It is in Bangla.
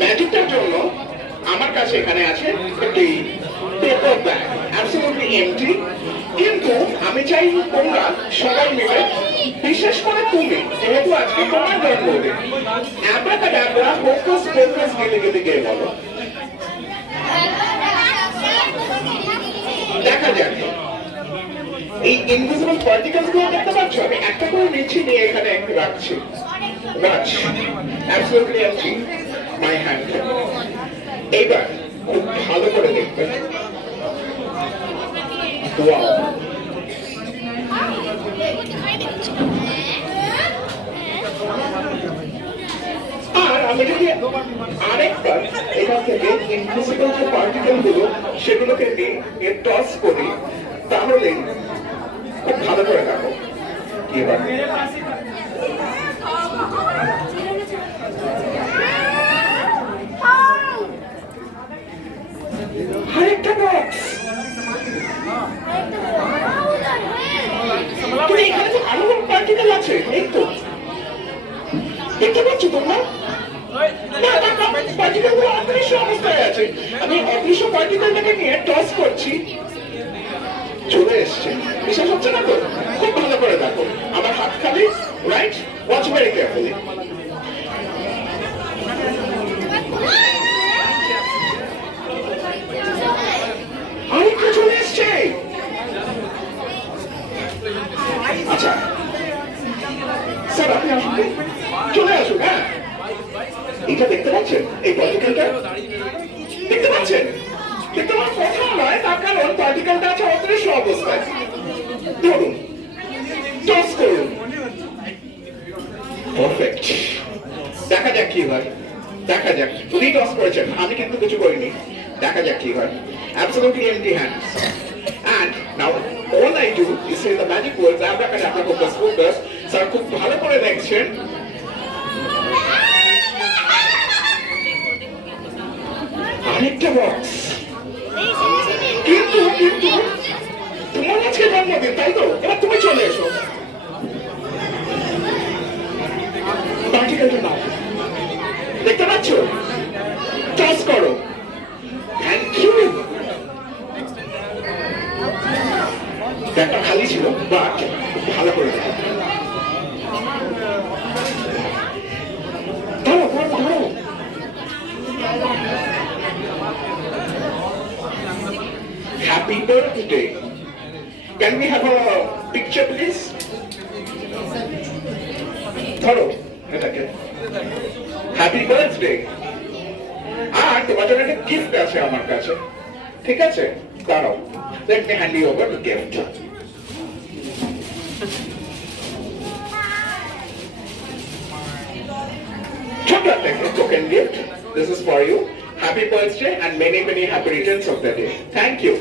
ম্যাজিকটার জন্য আমার কাছে এখানে আছে একটি পেপার ব্যাগ, অ্যাবসলিউটলি এমটি। কিন্তু আমি চাই তোমরা সবাই মিলে, বিশেষ করে তুমি, যেহেতু আজকে তোমার জন্মদিন, অ্যাব্রাকাডাব্রা হোকাস পোকাস গেলে গেলে গিয়ে বলো। দেখা যাক এই ইনভিজিবল পার্টিকেলস গুলো দেখতে পাচ্ছ, আমি একটা করে নিচ্ছি, নিয়ে এখানে একটু রাখছি। রাজ অ্যাবসলিউটলি এমটি মাই হ্যান্ড। এইবার খুব ভালো করে দেখবে। ওয়াও, আর আমি যদি আরেকবার এখান থেকে ইনভিজিবল যে পার্টিকেল গুলো সেগুলোকে নিয়ে টস করি, তাহলে খুব ভালো করে দেখো কি এবার আরেকটা বক্স। এখানে তো আরো পার্টিকেল আছে, এই তো দেখতে পাচ্ছ তোমরা? পার্টিকেল গুলো অদৃশ্য অবস্থায় আছে, আমি অদৃশ্য পার্টিকেলটাকে নিয়ে টস করছি, চলে এসছে। বিশ্বাস হচ্ছে না তো? খুব ভালো করে দেখো, আমার হাত খালি, রাইট? Watch very carefully. আরেকটা চলে এসছে। আচ্ছা স্যার, আপনি আসুন, চলে আসুন। হ্যাঁ, এটা দেখতে পাচ্ছেন? এই পার্টিকেলটা দেখতে পাচ্ছেন? দেখতে পাওয়ার কথা নয়, তার কারণ পার্টিকেলটা আছে অদৃশ্য অবস্থায়। ধরুন, টস করুন। পারফেক্ট। দেখা যাক কি হয়, দেখা যাক। উনি টস করেছেন, আমি কিন্তু কিছু করিনি। দেখা যাক কি হয়। Absolutely empty hands. And now all I do is say the magic words abracadabra hocus pocus. Sir খুব ভালো করে দেখছেন। আরেকটা বক্স। কিন্তু কিন্তু তোমার আজকে জন্মদিন, তাই তো? এবার তুমি চলে এসো। পার্টিকেলটা নাও, দেখতে পাচ্ছ? টস করো। Thank you. ব্যাগটা খালি ছিল, বাট ভালো করে দেখো। ধরো ধরো ধরো। Happy birthday. Can we have a picture please? ধরো এটাকে। Happy birthday. আর তোমার জন্য একটা গিফট আছে আমার কাছে, ঠিক আছে? দাঁড়াও, let me hand you over the gift. ছোট একটা token gift. This is for you. Happy birthday and many happy returns of the day. Thank you.